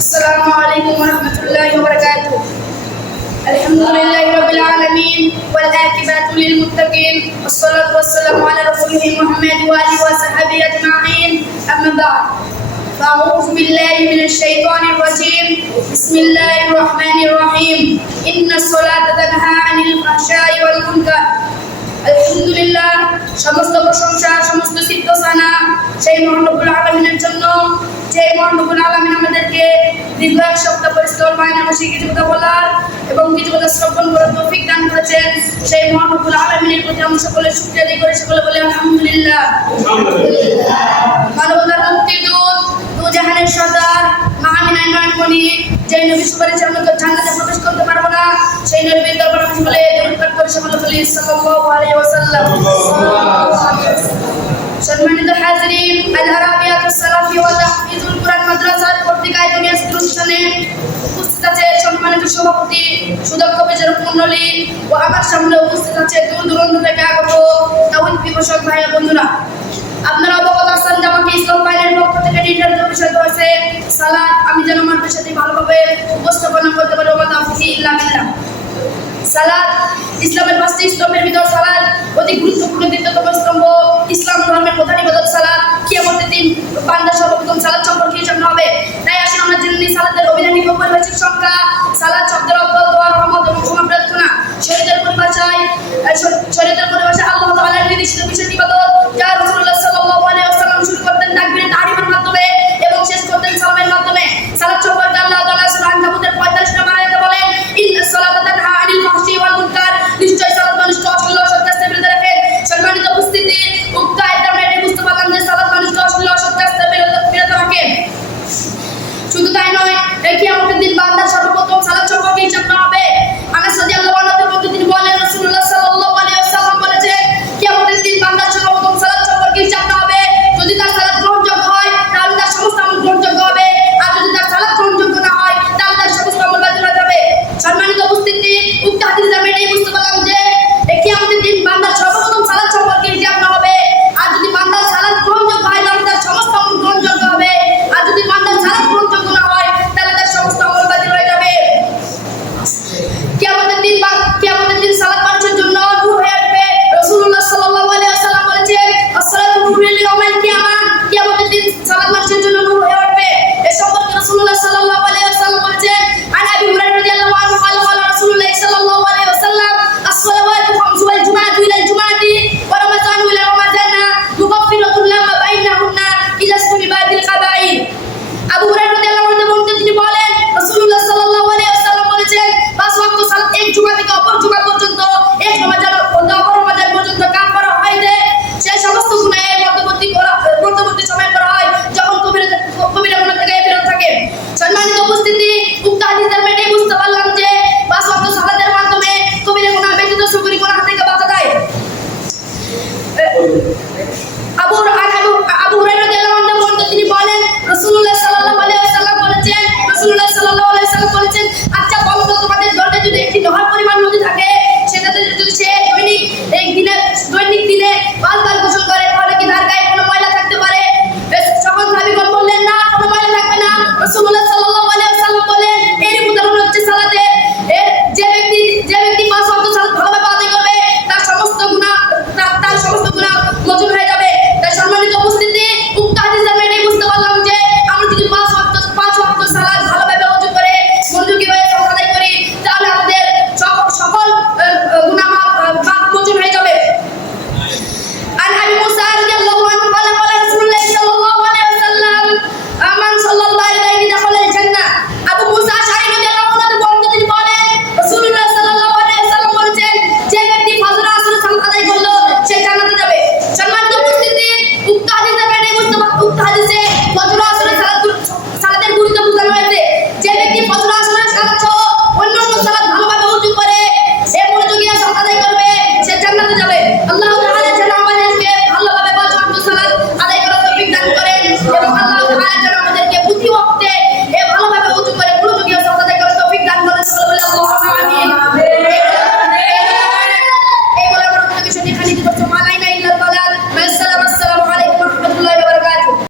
السلام عليكم ورحمة الله وبركاته الحمد لله رب العالمين والآكبات للمتقين والصلاة والسلام على رسوله محمد وآله وصحبه أجمعين أما بعد فأعوذ بالله من الشيطان الرجيم بسم الله الرحمن الرحيم إن الصلاة تنهى عن الفحشاء والمنكر আলহামদুলিল্লাহ সমস্ত প্রশংসা সমস্ত সিদ্ধ সানা সেই মহানবুল আলমিনের জন্য যে মহানবুল আলমিন আমাদেরকে দীর্ঘ এক সপ্তাহ পরিশ্রম মায়না বসে কিছু কথা বলার এবং কিছু কথা শ্রবণ করার তৌফিক দান করেছেন। সেই মহানবুল আলমিনের প্রতি আমরা সকলে শুক্রিয়া দিয়ে করে। সকলে বলে আলহামদুলিল্লাহ। মানবতার মুক্তি দূত দু জাহানের সর্দার মাহামিনা নয়নমণি যে নবী জান্নাতে প্রবেশ করতে পারব না সেই নবীর দরবার আমি পাঠ করে সকলে বলি সাল্লাল্লাহু আলাইহি ওয়াসাল্লাম। সম্মানিত হাজিরিন আল আরাবিয়াতুস সালাফি ওয়া তাহফিজুল কুরআন মাদ্রাসার কর্তৃক আজকের অনুষ্ঠানে উপস্থিত আছে সম্মানিত সভাপতি সুদক্ষ বিচারক মণ্ডলী ও আমার সামনে উপস্থিত আছে দূর দূরান্ত থেকে আগত তাওহিদ বিভাষক ভাইয়া বন্ধুরা। আপনারা অবগত আছেন যে আমাকে ইসলাম বাইরের পক্ষ থেকে নির্ধারিত বিষয় হয়েছে সালাদ আমি যেন আমার বিষয়টি ভালোভাবে উপস্থাপনা করতে পারি, ওমা তাফিকি ইল্লা বিল্লাহ। সালাদ ইসলামের পাঁচটি স্তম্ভের ভিতর সালাদ অতি গুরুত্বপূর্ণ দ্বিতীয়তম পরিভাষিক সংখ্যা সালাদ